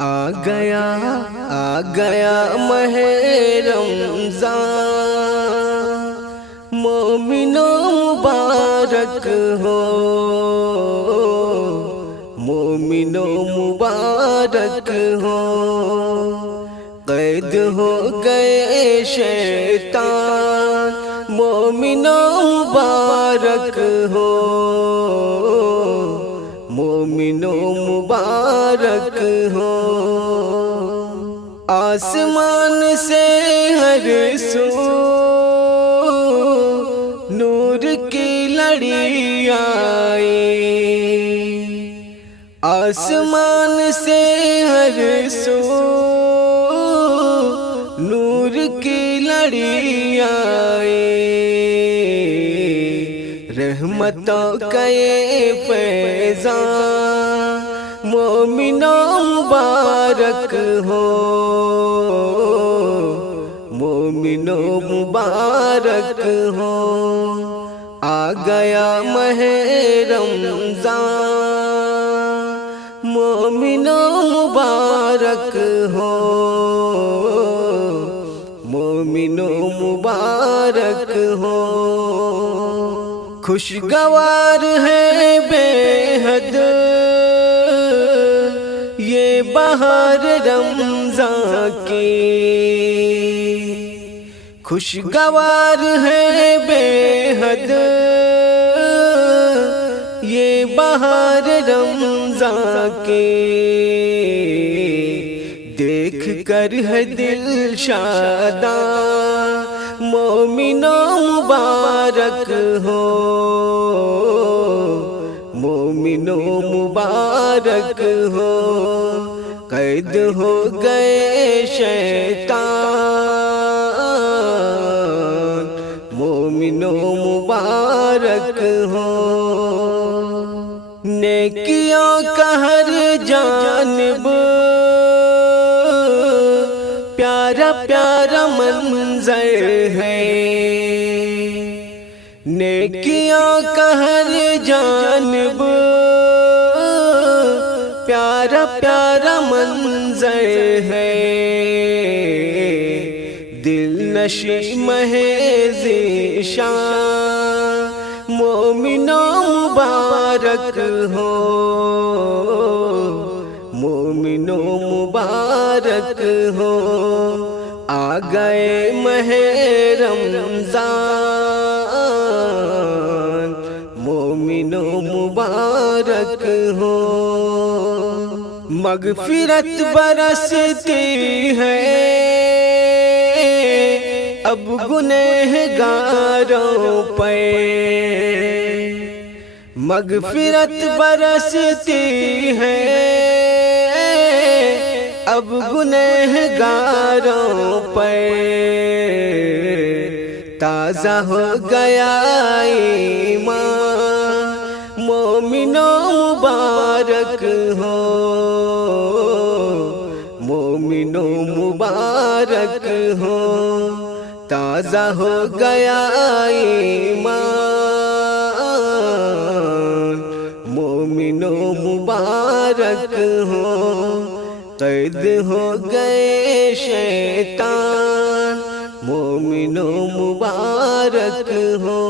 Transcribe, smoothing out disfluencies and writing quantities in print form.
आ गया मह रमज़ान, मोमिनों मुबारक हो, मोमिनों मुबारक हो। कैद हो गए शैतान, मोमिनों मुबारक हो, मोमिनों मुबारक हो। आसमान से हर सू नूर की लड़ी आई, आसमान से हर सू नूर की लड़ी आई। रहमतों का ये फैज़ान, मोमिनों मुबारक हो, मोमिनों मुबारक हो। आ गया माह रमज़ान, मोमिनों मुबारक हो, मोमिनों मुबारक हो। खुशगवार है बेहद ये बहार रमज़ान की, खुशगवार है बेहद ये बहार रमज़ान की। देख कर है दिल शादां, मोमिनों मुबारक हो, मोमिनों मुबारक हो। कैद हो गए शैतान, मोमिनों मुबारक हो। नेकियों का हर जानिब प्यारा प्यारा मंज़र है, नेकियों का हर जानिब प्यारा प्यारा मंज़र है। दिल नशी महे ज़ीशान, मोमिनों मुबारक हो, मोमिनों मुबारक हो। आ गए माह रमज़ान, मोमिनों मुबारक हो। मग़फ़िरत बरसती है अब गुनहगारों पे, मग़फ़िरत बरसती है अब गुनहगारों पे। ताज़ा हो गया ईमान, मोमिनों मुबारक हो, मोमिनों मुबारक हो। ताज़ा हो गया ईमान, मोमिनों मुबारक हो। कैद हो गए शैतान, मोमिनों मुबारक हो।